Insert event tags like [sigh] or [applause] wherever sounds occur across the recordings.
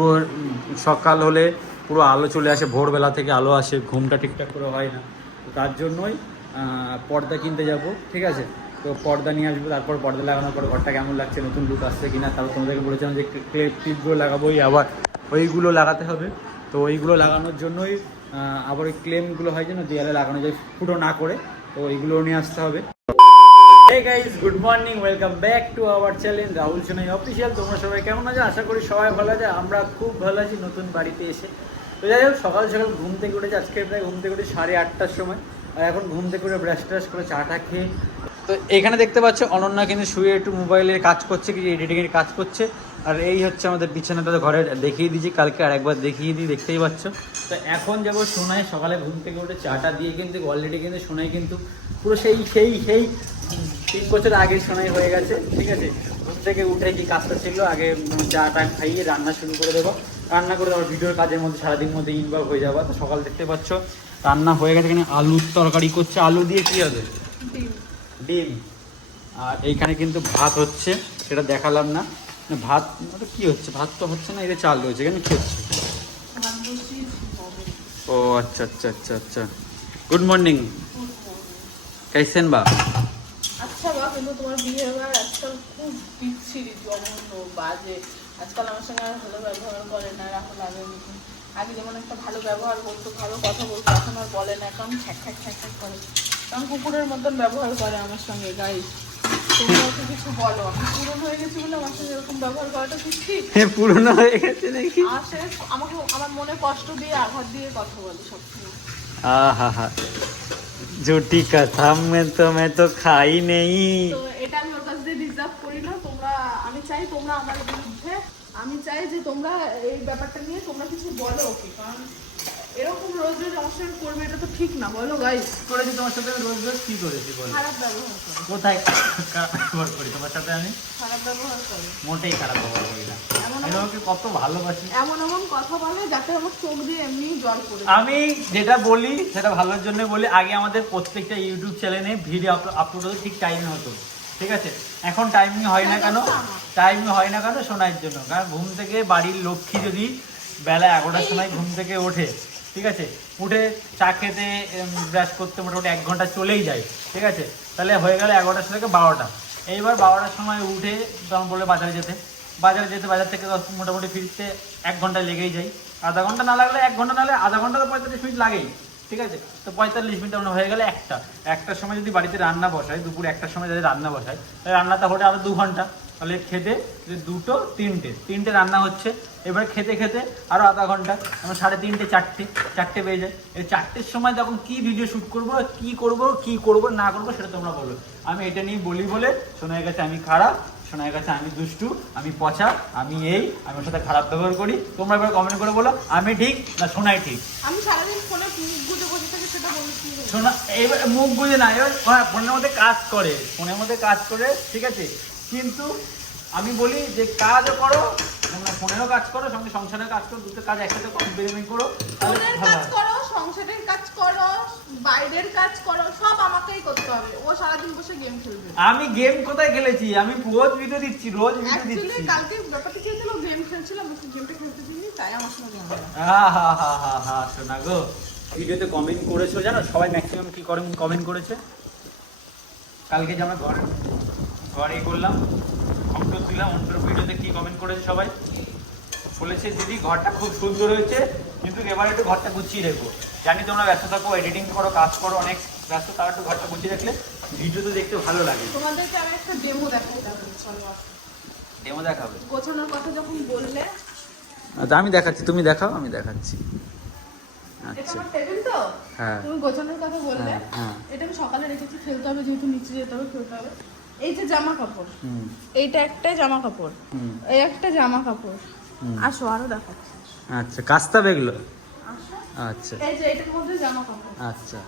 পুরো সকাল হলে পুরো আলো চলে আসে, ভোরবেলা থেকে আলো আসে, ঘুমটা ঠিকঠাক করে হয় না। তার জন্যই পর্দা কিনতে যাব, ঠিক আছে? তো পর্দা নিয়ে আসব, তারপর পর্দা লাগানোর পর ঘরটা কেমন লাগছে, নতুন লুক আসছে কিনা, তারপর তোমাদেরকে বলেছিলাম যে ক্লিপ টিপগুলো লাগাবোই, আবার ওইগুলো লাগাতে হবে। তো ওইগুলো লাগানোর জন্যই আবার ওই ক্লেমগুলো হয় যেন দেয়ালে লাগানো যায়, ফুটো না করে, তো ওইগুলো নিয়ে আসতে হবে। Hey guys, good morning. Welcome back to our channel Rahul Sonai official তোমরা সবাই কেমন আছো? আশা করি সবাই ভালো আছে। আমরা খুব ভালো আছি নতুন বাড়িতে এসে। তো যাই হোক সকাল সকাল ঘুম থেকে উঠেছি। আজকে প্রায় ঘুম থেকে উঠে সাড়ে আটটার সময়। আর এখন ঘুম থেকে উঠে ব্রাশ ট্রাশ করে চাটা খেয়ে। তো এখানে দেখতে পাচ্ছ অনন্যা কিন্তু শুয়ে একটু মোবাইলের কাজ করছে কি এডিটিংয়ের কাজ করছে। আর এই হচ্ছে আমাদের বিছানাটা ঘরে দেখিয়ে দিয়েছি। কালকে আর একবার দেখিয়ে দিই দেখতেই পাচ্ছ। তো এখন যাব সোনাই সকালে ঘুম থেকে উঠে চাটা দিয়ে কিন্তু অলরেডি কিন্তু সোনাই কিন্তু পুরো সেই সেই সেই তিন বছর আগে সোনাই হয়ে গেছে ঠিক আছে? ঘুম থেকে উঠে কি কাজটা ছিল আগে উম চাটা খাইয়ে রান্না শুরু করে দেবো। রান্না করে দেবো ভিডিওর কাজের মধ্যে সারাদিন মধ্যে ইনভলভ হয়ে যাব। তো সকাল দেখতে পাচ্ছ রান্না হয়ে গেছে এখানে আলুর তরকারি করছে। আলু দিয়ে কি হবে? ডিম। আর এইখানে কিন্তু ভাত হচ্ছে সেটা দেখালাম না। ভাত ওটা কি হচ্ছে? ভাত তো হচ্ছে না এটা চাল রয়েছে এখানে কি হচ্ছে? ও আচ্ছা আচ্ছা আচ্ছা আচ্ছা। গুড মর্নিং कैसन बा আচ্ছা বা কিন্তু তোমার বিহেভিয়ার আজকাল খুব বিচ্ছিরি জঘন্য বাজে আজকাল আমার সঙ্গে আর ভালো ব্যবহার করে না রাহুল আগের মতন আগে যেমন একটা ভালো ব্যবহার করতো ভালো কথা বলতো এখন আর বলে না এখন ঠ্যাক ঠ্যাক ঠ্যাক ঠ্যাক করে কারণ কুকুরের মতন ব্যবহার করে আমার সঙ্গে গাই তোমরা ওকে কিছু বলো আমি পুরন হয়ে গেছি বলে আমার সঙ্গে এরকম ব্যবহার করাটা ঠিক ঠিক পুরনো হয়ে গেছে নাকি আসে আমাকে আমার মনে কষ্ট দিয়ে আঘাত দিয়ে কথা বলে সবসময় आहा हा झूठी कसम में तो मैं तो खाई नहीं তো এটা আমি ওর কাছ দিয়ে ডিজার্ভ করি না তোমরা আমি চাই তোমরা আমার বিরুদ্ধে আমি চাই যে তোমরা এই ব্যাপারটা নিয়ে তোমরা কিছু বলো ওকে কারণ এরকম রোজ রোজ আমার সঙ্গে করবে এটা তো ঠিক না। বলো গাইস করেছি তোমার সাথে রোজ রোজ কি করেছি বলো? খারাপ ব্যবহার করে। কোথায় খারাপ ব্যবহার করি? তোমার সাথে আমি? খারাপ ব্যবহার করে। মোটেই খারাপ ব্যবহার করি না। আমি তোমাকে কত ভালোবাসি? এমন এমন কথা বলে যাতে আমার চোখ দিয়ে এমনি জল পড়ে আমি যেটা বলি সেটা ভালোর জন্য বলি। আগে আমাদের প্রত্যেকটা ইউটিউব চ্যানেলে ভিডিও আপলোড হতো ঠিক টাইমে হতো। ঠিক আছে? এখন টাইমিং হয় না কেন? টাইমিং হয় না কেন? শোনার জন্য। কারণ ঘুম থেকে বাড়ির লক্ষ্মী যদি বেলা এগারোটার সময় ঘুম থেকে ওঠে ঠিক আছে? উঠে চা খেতে ব্রাশ করতে মোটামুটি এক ঘণ্টা চলেই যায়, ঠিক আছে? তাহলে হয়ে গেল এগারোটার থেকে বারোটা। এইবার বারোটার সময় উঠে তখন বলে বাজারে যেতে। বাজারে যেতে, বাজার থেকে মোটামুটি ফিরতে এক ঘণ্টা লেগেই যায়। আধা ঘণ্টা না লাগলে, এক ঘণ্টা না হলে আধা ঘণ্টা তো পঁয়তাল্লিশ মিনিট লাগেই, ঠিক আছে? তো পঁয়তাল্লিশ মিনিট হয়ে গেলে একটা। একটার সময় যদি বাড়িতে রান্না বসায় দুপুর একটার সময় যদি রান্না বসায় তাহলে রান্নাটা হতে আরও দু ঘণ্টা। তাহলে খেতে যে দুটো তিনটে। তিনটে রান্না হচ্ছে। এবার খেতে খেতে আরও আধা ঘণ্টা আমার সাড়ে তিনটে চারটে চারটে বেজে যায়। এই চারটের সময় তখন কি ভিডিও শ্যুট করব কি করব কি করব না করব সেটা তোমরা বলো। আমি এটা নিয়ে বলি বলে শোনার কাছে আমি খারাপ শোনার কাছে আমি দুষ্টু আমি পচা আমি এই আমি ওর সাথে খারাপ ব্যবহার করি। তোমরা এবার কমেন্ট করে বলো আমি ঠিক না শোনাই ঠিক? আমি সারাদিন ফোনে মুখ গুজে বসে থেকে সেটা বলছি শোনা এবার মুখ বুঝে না এবার হ্যাঁ ফোনের মধ্যে কাজ করে ফোনের মধ্যে কাজ করে ঠিক আছে? কিন্তু আমি বলি যে কাজও করো তোমরা ফোনেরও কাজ করো সঙ্গে সংসারের কাজ করো দুটো কাজ একসাথে কম্বিনেশন করো ফোনের কাজ করো সংসারের কাজ করো বাইরের কাজ করো সব আমাকেই করতে হবে। ও সারাদিন বসে গেম খেলবে। আমি গেম কোথায় খেলেছি? আমি রোজ ভিডিও দিচ্ছি রোজ ভিডিও দিচ্ছি। কালকে ব্যাপারটা কি হয়েছিল গেম খেলছিল আমাকে গেমটা খেলতে দিইনি তাই আমার সঙ্গে গেম হা হা হা হা হা শোনা গো। ভিডিওতে কমেন্ট করেছ জানো? সবাই ম্যাক্সিমাম কি করে কমেন্ট করেছে? কালকে যে আমার ঘর ঘরে করলাম। অন্তর দিলাম অন্তর ভিডিওতে কি কমেন্ট করেছে সবাই? বলেছে দিদি ঘরটা খুব সুন্দর হয়েছে কিন্তু এবার একটু ঘরটা গুছিয়ে রেখো। জানি তোমরা ব্যস্ত থাকো এডিটিং করো কাজ করো অনেক ব্যস্ত তার একটু ঘরটা গুছিয়ে রাখলে ভিডিওতে দেখতে ভালো লাগে। তোমাদেরকে আমি একটা ডেমো দেখাবো দেখো চলো আসো। ডেমো দেখাবে? গোছানোর কথা যখন বললে আচ্ছা আমি দেখাচ্ছি তুমি দেখাও আমি দেখাচ্ছি। এটা আচ্ছা। আমার টেবিল তো? হ্যাঁ। তুমি গোছানোর কথা বললে। হ্যাঁ, হ্যাঁ। এটা আমি সকালে রেখেছি খেলতে হবে যেহেতু নিচে যেতে হবে খেলতে হবে। এই যে জামা কাপড়। হুম। এইটা একটা জামা কাপড়। হুম। এই একটা জামা কাপড়। আসো আরও দেখাচ্ছি। আচ্ছা কাস্তা বেগলো? আচ্ছা। এই যে এটার মধ্যে জামা কাপড়। আচ্ছা।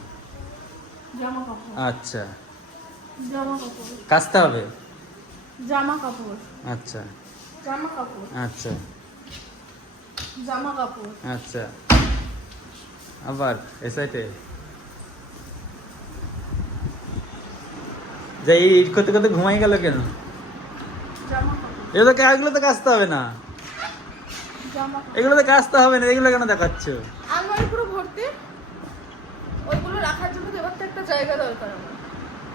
জামা কাপড়। আচ্ছা। জামা কাপড়। কাস্তে হবে? জামা কাপড়। আচ্ছা। জামা কাপড়। আচ্ছা। জামা কাপড়। আচ্ছা। আবার এ? যে এই করতে করতে ঘুমাই গেল কেন? এগুলো এগুলো তো কাচতে হবে না। এগুলো এগুলোতে কাচতে হবে না, এগুলো কেন দেখাচ্ছ? আলমারি পুরো ভর্তি। ওইগুলো রাখার জন্য তো তো একটা জায়গা দরকার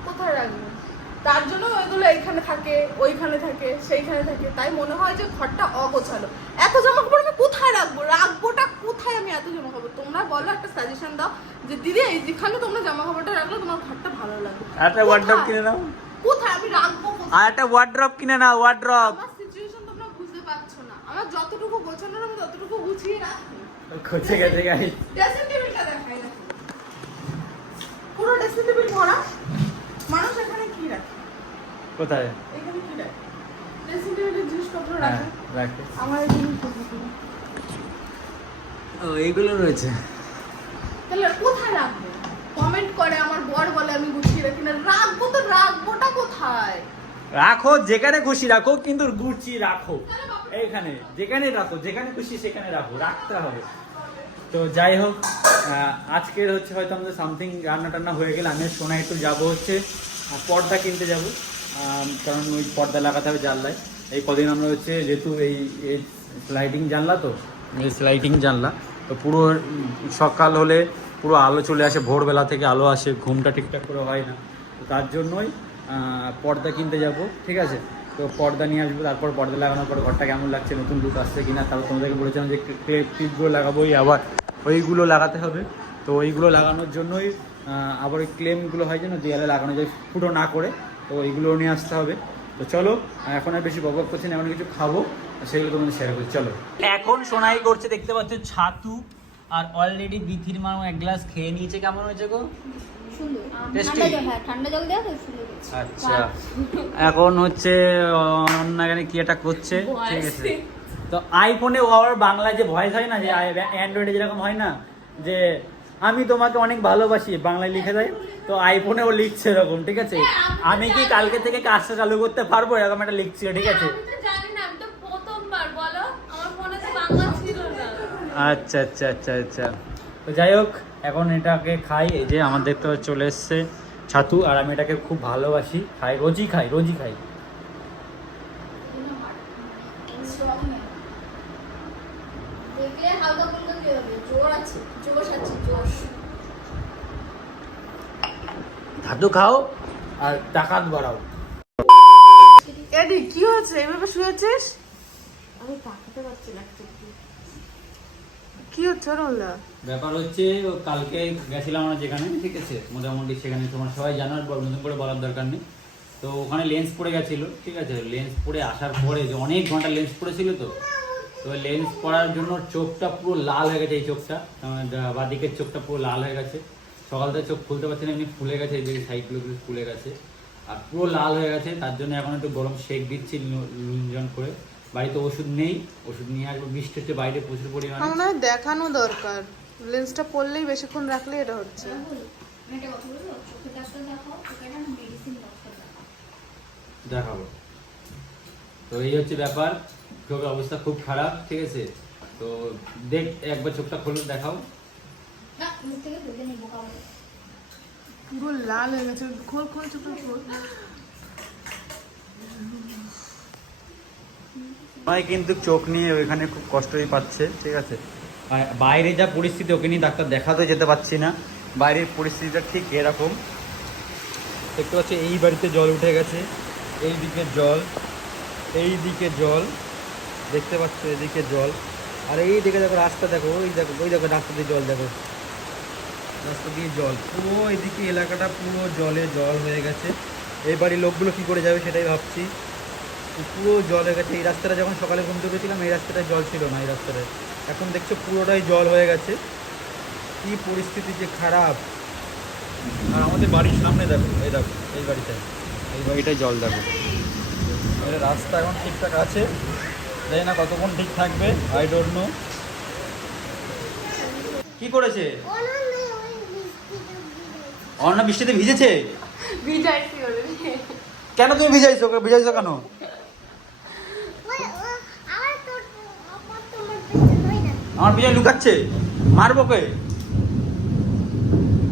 কোথায় রাখব? তার জন্য ওইগুলো এইখানে থাকে ওইখানে থাকে সেইখানে থাকে। তাই মনে হয় যে ঘরটা অগোছালো। এত জামা কাপড় আমি কোথায় রাখব? রাখবোটা কোথায় আমি এত জামা কাপড় তোমরা বলো একটা সাজেশন দাও যে দিদি এই যেখানে তোমরা জামা কাপড়টা রাখলে তোমার ঘরটা ভালো লাগবে। একটা ওয়ার্ড্রপ? কিনে নাও। কোথায়? আমি রাখব আর একটা ওয়ার্ড্রপ কিনে নাও ওয়ার্ড্রপ আমার সিচুয়েশন তোমরা বুঝতে পারছ না। আমার যতটুকু গোছানোর আমি ততটুকু গুছিয়ে রাখি। খচে গেছে গাই ড্রেসিং টেবিলটা দেখাই। না পুরো ড্রেসিং টেবিল ভরা। মানুষ এখানে কি রাখে? কোথায়? এখানে কি রাখে? ড্রেসিং জিনিসপত্র হ্যাঁ রাখে? রাখে। আমার এখানে ও এইগুলো রয়েছে। তাহলে কোথায় রাখব? কমেন্ট করে আমার বর বলে আমি গুছিয়ে রাখি না। রাখব তো রাখবোটা কোথায়? রাখো যেখানে খুশি রাখো কিন্তু গুছিয়ে রাখো। এইখানে যেখানে রাখো যেখানে খুশি সেখানে রাখো রাখতে হবে। তো যাই হোক আজকের হচ্ছে হয়তো আমাদের সামথিং রান্না টান্না হয়ে গেলে আমি সোনা একটু যাব হচ্ছে পর্দা কিনতে যাব। কারণ ওই পর্দা লাগাতে হবে জানলায়। এই কদিন আমরা হচ্ছে যেহেতু এই স্লাইডিং জানলা তো, এই স্লাইডিং জানলা, তো পুরো সকাল হলে পুরো আলো চলে আসে, ভোরবেলা থেকে আলো আসে, ঘুমটা ঠিকঠাক করে হয় না। তো তার জন্যই পর্দা কিনতে যাব, ঠিক আছে? তো পর্দা নিয়ে আসব, তারপর পর্দা লাগানোর পর ঘরটা কেমন লাগছে, নতুন লুক আসছে কিনা, তারপর তোমাদেরকে বলেছিলাম যে ক্লিপগুলো লাগাবো ওই আবার ওইগুলো লাগাতে হবে। তো ওইগুলো লাগানোর জন্যই আবার ওই ক্লেমগুলো হয় যেন দেয়ালে লাগানো যায়, ফুটো না করে, তো ওইগুলো নিয়ে আসতে হবে। তো চলো এখন আর বেশি বকবক করছি না, এমন কিছু খাব সেগুলো তোমাদের শেয়ার করছি চলো। এখন সোনাই করছে, দেখতে পাচ্ছ, ছাতু। আর অলরেডি বিথির মা এক গ্লাস খেয়ে নিয়েছে কেমন হয়েছে গো? হ্যাঁ। আচ্ছা। এখন হচ্ছে অন্য এখানে কি একটা করছে? [laughs] ঠিক আছে। তো আইফোনে ওর বাংলায় যে ভয়েস হয় না যে অ্যান্ড্রয়েডে যেরকম হয় না যে আমি তোমাকে অনেক ভালোবাসি বাংলায় লিখে দেয় তো আইফোনে ও লিখছে এরকম ঠিক আছে? আমি কি কালকে থেকে কাজটা চালু করতে পারব? এরকম একটা লিখছিল ঠিক আছে আমি তো জানি না আমি তো প্রথমবার বলো আমার ফোনে তো বাংলা ছিল না আচ্ছা আচ্ছা আচ্ছা আচ্ছা। তো যাই হোক এখন এটাকে খাই। এই যে আমাদের তো চলে এসছে ছাতু আর আমি এটাকে খুব ভালোবাসি। খাই রোজই খাই রোজই খাই। ধাতু খাও। আর টাকাত বাড়াও। এডি কি হয়েছে? এইভাবে শুয়েছিস আমি তাকাতে পারছি না কি হচ্ছে রোল্লা ব্যাপার হচ্ছে কালকে গেছিলাম আমরা যেখানে, ঠিক আছে? মোটামুটি সেখানে তোমার সবাই জানার নতুন করে বলার দরকার নেই। তো ওখানে লেন্স পড়ে গেছিল, ঠিক আছে? লেন্স পড়ে আসার পরে যে অনেক ঘণ্টা লেন্স পড়েছিল তো তো লেন্স পড়ার জন্য চোখটা পুরো লাল হয়ে গেছে, এই চোখটা। বাঁদিকের চোখটা পুরো লাল হয়ে গেছে। সকাল থেকে চোখ খুলতে পারছি না, এমনি ফুলে গেছে, এই যে সাইডগুলো গুলো ফুলে গেছে। আর পুরো লাল হয়ে গেছে, তার জন্য এখন একটু গরম শেক দিচ্ছি লুঞ্জন করে। বাড়িতে ওষুধ নেই ওষুধ নিয়ে আসব। বৃষ্টি হচ্ছে বাইরে প্রচুর পরিমাণে। আমার মনে দেখানো দরকার। লেন্সটা পড়লেই বেশিক্ষণ রাখলে এটা হচ্ছে। দেখাবো। তো এই হচ্ছে ব্যাপার। চোখের অবস্থা খুব খারাপ ঠিক আছে? তো দেখ একবার চোখটা খুলে দেখাও। না মুখ থেকে তুলে নিবো কামড়ে পুরো লাল হয়ে গেছে। খোল খোল চোখটা খোল। ভাই কিন্তু চোখ নিয়ে ওইখানে খুব কষ্টই পাচ্ছে, ঠিক আছে? বাইরে যা পরিস্থিতি, ওকে নিয়ে ডাক্তার দেখাতে যেতে পারছি না। বাইরের পরিস্থিতিটা ঠিক এরকম। দেখতে পাচ্ছি, এই বাড়িতে জল উঠে গেছে, এই দিকে জল, এই দিকে জল, দেখতে পাচ্ছ এদিকে জল। আর এই দিকে দেখো রাস্তা, দেখো, ওই দেখো ওই দেখো রাস্তা দিয়ে জল, দেখো। রাস্তা দিয়ে জল, পুরো এদিকে এলাকাটা পুরো জলে জল হয়ে গেছে। এই বাড়ির লোকগুলো কি করে যাবে সেটাই ভাবছি। পুরো জল হয়ে গেছে। এই রাস্তাটা যখন সকালে ঘুম থেকে উঠেছিলাম এই রাস্তাটায় জল ছিল না এই রাস্তাটায়। এখন দেখছ পুরোটাই জল হয়ে গেছে। কি পরিস্থিতি যে খারাপ। আর আমাদের বাড়ির সামনে দেখো এই দেখো এই বাড়িটায়। এই বাড়িটায়। জল দেখো। এটা রাস্তা এখন ঠিকঠাক আছে। জানি না কতক্ষণ ঠিক থাকবে আই ডোন্ট নো কি করেছে? অন্য বৃষ্টিতে ভিজেছে? ভিজাইছি ওরে কেন তুমি ভিজাইছো ভিজাইছো কেন? আমার পিছনে লুকাচ্ছে মারবো কে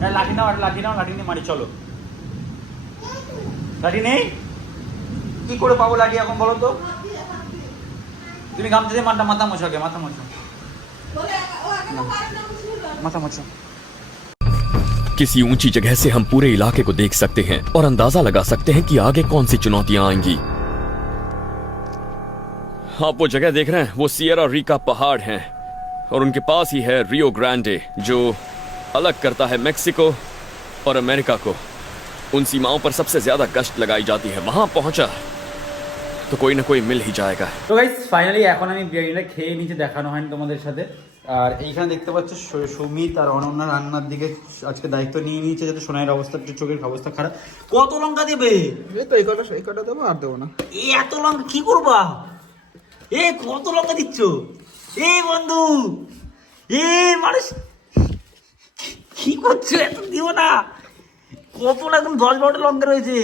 এই লাঠি নাও আর লাঠি নাও লাঠি নিয়ে মারি চলো লাঠি নেই কি করে পাবো লাঠি এখন বলো তো তুমি গামছা দিয়ে মাথা মাথা মোছো আগে মাথা মোছো মাথা মোছো किसी ऊंची जगह से हम पूरे इलाके को देख सकते हैं और अंदाजा लगा सकते हैं कि आगे कौन सी चुनौतियां आएंगी आप वो जगह देख रहे हैं वो सियरा रीका पहाड़ हैं और उनके पास ही है रियो ग्रांडे जो अलग करता है मेक्सिको और अमेरिका को उन सीमाओं पर सबसे ज्यादा गश्त लगाई जाती है वहां पहुंचा तो कोई ना कोई मिल ही जाएगा তো গাইস ফাইনালি এখন আমি বিরিয়ানিটা খেয়ে নিচে দেখানো হয়নি তোমাদের সাথে আর এইখানে দেখতে পাচ্ছ সু- সুমিত আর অনন্যা রান্নার দিকে আজকে দায়িত্ব নিয়ে নিয়েছে যাতে সোনাইয়ের অবস্থা একটু চোখের অবস্থা খারাপ কত লঙ্কা দেবে এই তো এই কটা এই কটা দেবো আর দেবো না এই এত লঙ্কা কি করবা এ কত লঙ্কা দিচ্ছ এ বন্ধু এ মানুষ কি করছ? এত দিও না। কত এখন দশ বারোটা লঙ্কা রয়েছে।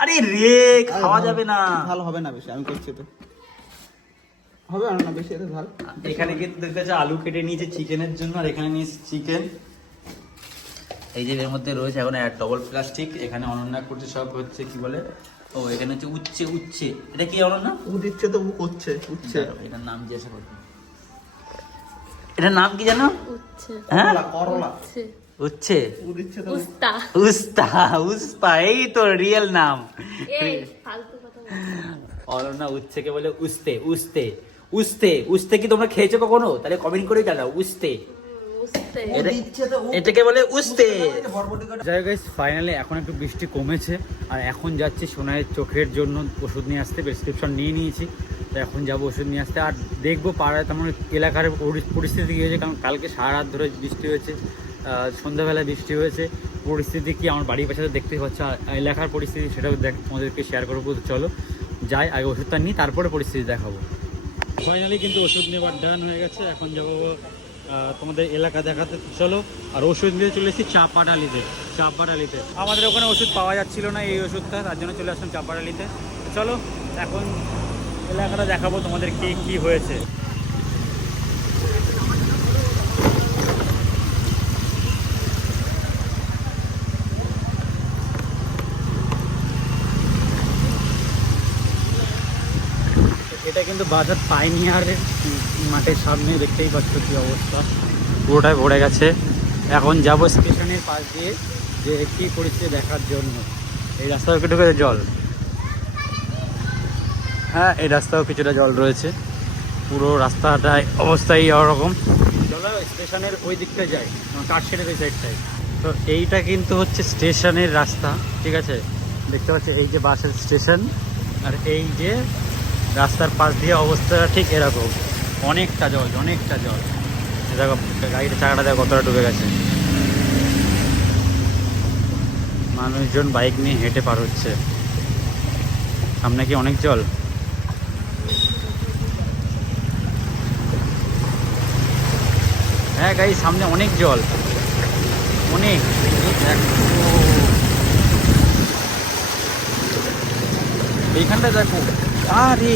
আরে রে খাওয়া যাবে না। ভালো হবে না বেশি আমি করছি তো। হবে আর না বেশি এত ঝাল এখানে কিন্তু দেখতে পাচ্ছ আলু কেটে নিয়েছে চিকেনের জন্য আর এখানে নিয়েছে চিকেন। এই যে এর মধ্যে রয়েছে এখন এক ডবল প্লাস্টিক এখানে অনন্যা করছে সব হচ্ছে কি বলে? ও এখানে হচ্ছে উচ্ছে উচ্ছে। এটা কি অনন্যা? উ দিচ্ছে তো করছে উঠছে এটার নাম জিজ্ঞাসা করব এটার নাম কি জানো? উচ্ছে। হ্যাঁ? উচ্ছে। উস্তা। উস্তা উস্তা এই তো রিয়েল নাম। এই ফালতু কথা বলছিস। উচ্ছেকে বলে উস্তে উস্তে উস্তে উস্তে কি তোমরা খেয়েছো কখনো? তাহলে কমেন্ট করে জানাও উস্তে। এটাকে বলে উস্তে। যাই হোক ফাইনালি এখন একটু বৃষ্টি কমেছে আর এখন যাচ্ছি সোনাইয়ের চোখের জন্য ওষুধ নিয়ে আসতে প্রেসক্রিপশন নিয়ে নিয়েছি। তো এখন যাব ওষুধ নিয়ে আসতে আর দেখব পাড়ায় তেমন এলাকার পরিস্থিতি কী হয়েছে কারণ কালকে সারা রাত ধরে বৃষ্টি হয়েছে আহ, সন্ধ্যাবেলা বৃষ্টি হয়েছে। পরিস্থিতি কি আমার বাড়ির পাশে তো দেখতে পাচ্ছ এলাকার পরিস্থিতি সেটাও দেখ তোমাদেরকে শেয়ার করব চলো যাই আগে ওষুধটা নিই তারপরে পরিস্থিতি দেখাবো। ফাইনালি কিন্তু ওষুধ নেওয়ার ডান হয়ে গেছে এখন যাব তোমাদের এলাকা দেখাতে চলো। আর ওষুধ নিয়ে চলে এসেছি চাপাডালিতে চাপাডালিতে। আমাদের ওখানে ওষুধ পাওয়া যাচ্ছিল না এই ওষুধটা, তার জন্য চলে আসলাম চাপাডালিতে। চলো, এখন এলাকাটা দেখাবো তোমাদের কি কি হয়েছে। এটা কিন্তু বাজার পাইনিয়ারের মাঠের সামনে, দেখতেই পাচ্ছ কি অবস্থা। পুরোটাই ভরে গেছে। এখন যাব স্টেশনের পাশ দিয়ে, যে কী পরিস্থিতি দেখার জন্য। এই রাস্তাও একটু ঢুকে জল। হ্যাঁ এই রাস্তাও কিছুটা জল রয়েছে। পুরো রাস্তাটায় অবস্থাই ওরকম চলো, স্টেশনের ওই দিকটা যাই। কাঠশেটের ওই সাইডটাই তো এইটা কিন্তু হচ্ছে স্টেশনের রাস্তা, ঠিক আছে? দেখতে পাচ্ছি, এই যে বাসের স্টেশন, আর এই যে রাস্তার পাশ দিয়ে অবস্থাটা ঠিক এরকম। অনেকটা জল অনেকটা জল। দেখো গাড়ির চাকাটা দেখো কতটা ডুবে গেছে। মানুষজন বাইক নিয়ে হেঁটে পার হচ্ছে। সামনে কি অনেক জল? হ্যাঁ গাড়ি সামনে অনেক জল। অনেক। এইখানটা দেখো। আরে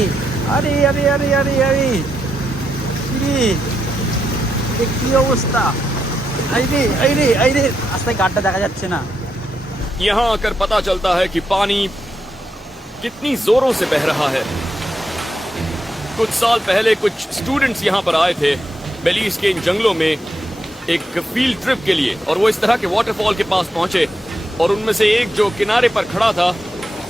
আরে আরে আরে আরে আরে কিরে এ কি অবস্থা আইরে আইরে আইরে রাস্তায় গাড়টা দেখা যাচ্ছে না यहाँ आकर पता चलता है कि पानी कितनी जोरों से बह रहा है कुछ साल पहले कुछ स्टूडेंट्स यहाँ पर आए थे बेलीज के इन जंगलों में एक फील्ड ट्रिप के लिए और वो इस तरह के वाटरफॉल के पास पहुंचे और उनमें से एक जो किनारे पर खड़ा था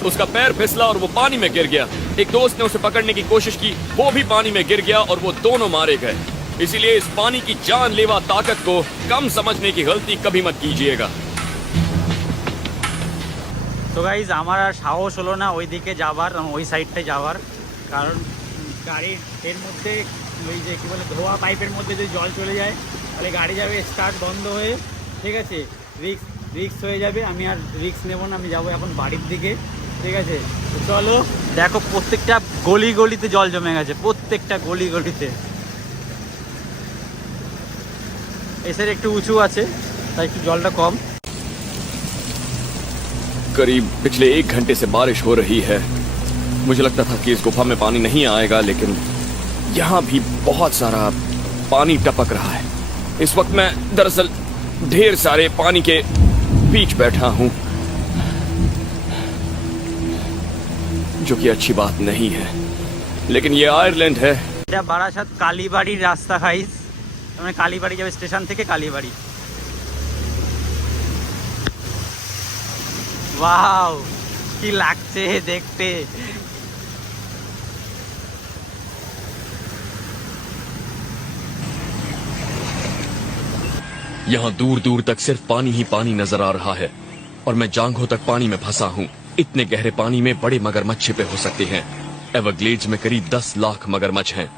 उसका पैर फिसला और वो पानी में गिर गया एक दोस्त ने उसे पकड़ने की कोशिश की वो भी पानी में गिर गया और वो दोनों मारे गए इसीलिए इस पानी की जानलेवा ताकत को कम समझने की गलती कभी मत कीजिएगा তো গাইজ আমার আর সাহস হলো না ওই দিকে যাবার উম, ওই সাইডটায় যাওয়ার কারণ উম, গাড়ির এর মধ্যে ওই যে কী বলে ধোয়া পাইপের মধ্যে যদি জল চলে যায় তাহলে গাড়ি যাবে স্টার্ট বন্ধ হয়ে ঠিক আছে রিক্স রিক্স হয়ে যাবে আমি আর রিক্স নেবো না আমি যাবো এখন বাড়ির দিকে ঠিক আছে তো চলো দেখো প্রত্যেকটা গলি গলিতে জল জমে গেছে প্রত্যেকটা গলি গলিতে এসের একটু উঁচু আছে তাই একটু জলটা কম करीब पिछले एक घंटे से बारिश हो रही है मुझे लगता था कि इस गुफा में पानी नहीं आएगा लेकिन यहाँ भी बहुत सारा पानी टपक रहा है इस वक्त मैं दरअसल ढेर सारे पानी के बीच बैठा हूँ जो कि अच्छी बात नहीं है लेकिन ये आयरलैंड है এটা বারাসাত কালীবাড়ির রাস্তা গাইস মানে কালীবাড়ি যাবে স্টেশন থেকে কালীবাড়ি ওয়াও কি লাগছে দেখতে यहाँ दूर दूर तक सिर्फ पानी ही पानी नजर आ रहा है और मैं जांघों तक पानी में फंसा हूँ इतने गहरे पानी में बड़े मगरमच्छ छिपे हो सकते हैं एवरग्लेड्स में करीब दस लाख मगरमच्छ हैं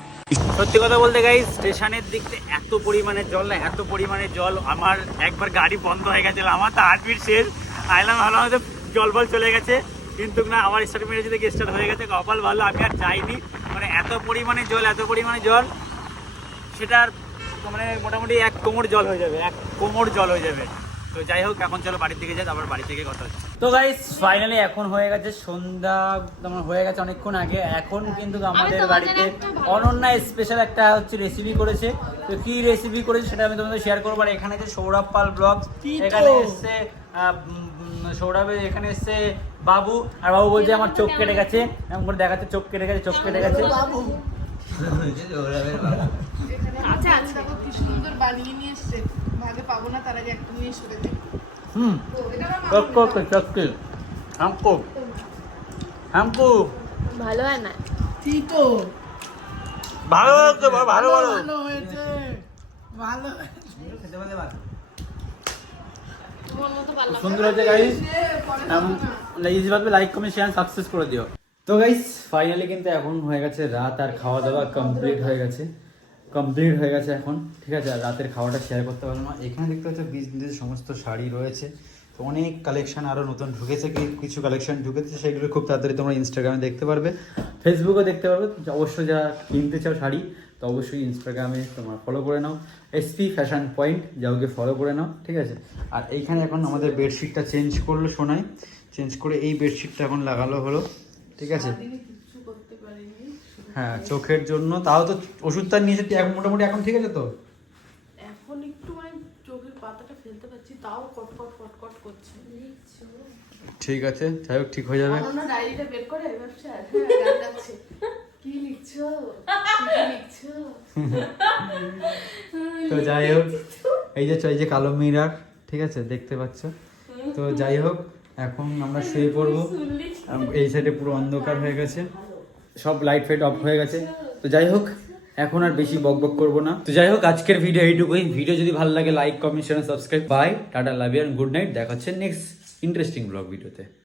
সত্যি কথা বলতে গাই স্টেশনের দিক থেকে এত পরিমাণে জল না এত পরিমাণে জল আমার একবার গাড়ি বন্ধ হয়ে গেছিল আমার তো আট মিনিট শেষ আইলাম ভালো হয়তো জল বল চলে গেছে কিন্তু না আমার স্টার্ট মেরেছে দেখে স্টার্ট হয়ে গেছে কপাল ভালো আমি আর যাইনি মানে এত পরিমাণে জল এত পরিমাণে জল সেটা আর মানে মোটামুটি এক কোমর জল হয়ে যাবে এক কোমর জল হয়ে যাবে তো যাই হোক এখন চলো বাড়ির দিকে যাই তারপর বাড়ি থেকে কথা হচ্ছে। তো গাইস ফাইনালি এখন হয়ে গেছে সন্ধ্যা তোমার হয়ে গেছে অনেকক্ষণ আগে। এখন কিন্তু আমাদের বাড়িতে অনন্যা স্পেশাল একটা হচ্ছে রেসিপি করেছে। তো কি রেসিপি করেছে সেটা আমি তোমাদের শেয়ার করব। আর এখানে যে সৌরভ পাল ব্লগ এখানে এসছে সৌরভের এখানে এসছে বাবু। আর বাবু বলছে আমার চোখ কেটে গেছে। এমন করে দেখাচ্ছে চোখ কেটে গেছে চোখ কেটে গেছে। আচ্ছা আচ্ছা। কি সুন্দর বানিয়ে নিয়ে এসছে। ভাগে পাবো না তার আগে একটা সরে দে হুম। চক্কর চক্কি হামকো হামকো ভালো হয় না? তিতো ভালো হচ্ছে ভালো ভালো ভালো হয়েছে। ভালো তোমার মতো পারলাম সুন্দর হচ্ছে guys like comment share success করে দিও। তো গাইস ফাইনালি কিন্তু এখন হয়ে গেছে রাত আর খাওয়া দাওয়া কমপ্লিট হয়ে গেছে। কমপ্লিট হয়ে গেছে এখন, ঠিক আছে? আর রাতের খাওয়াটা শেয়ার করতে পারলাম না। এখানে দেখতে হচ্ছে বিজনেসের সমস্ত শাড়ি রয়েছে। তো অনেক কালেকশান আরও নতুন ঢুকেছে কিছু কালেকশন ঢুকেছে সেগুলো খুব তাড়াতাড়ি তোমরা ইনস্টাগ্রামে দেখতে পারবে। ফেসবুকেও দেখতে পারবে। অবশ্যই যারা কিনতে চাও শাড়ি, তো অবশ্যই ইনস্টাগ্রামে তোমার ফলো করে নাও। এসপি ফ্যাশন পয়েন্ট যাওকে ফলো করে নাও, ঠিক আছে? আর এইখানে এখন আমাদের বেডশিটটা চেঞ্জ করল শোনাই চেঞ্জ করে এই বেডশিটটা এখন লাগালো হলো, ঠিক আছে? হ্যাঁ চোখের জন্য। তাও তো ওষুধটা নিয়েছে এখন মোটামুটি এখন ঠিক আছে তো? এখন একটু মানে চোখের পাতাটা ফেলতে পারছি তাও কটকট কটকট করছে। ঠিক আছে যাই হোক ঠিক হয়ে যাবে। অনন্য ডায়েরিটা বের করে ব্যবসা হ্যাঁ কি লিখছো কি লিখছো তো যাই হোক এই যে এই যে কালো মিরার ঠিক আছে দেখতে পাচ্ছ? তো যাই হোক এখন আমরা শুয়ে পড়ব। এই সাইডে পুরো অন্ধকার হয়ে গেছে। সব লাইট ফাইট অফ হয়ে গেছে। তো যাই হোক, এখন আর বেশি বক বক করব না। তো যাই হোক, আজকের ভিডিও এইটুকুই। ভিডিও যদি ভালো লাগে like comment share subscribe bye tata love you good night দেখা হচ্ছে নেক্সট ইন্টারেস্টিং ব্লগ ভিডিওতে